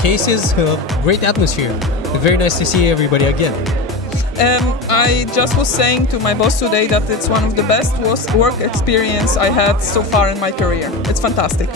cases, great atmosphere. Very nice to see everybody again. I just was saying to my boss today that it's one of the best work experience I had so far in my career. It's fantastic.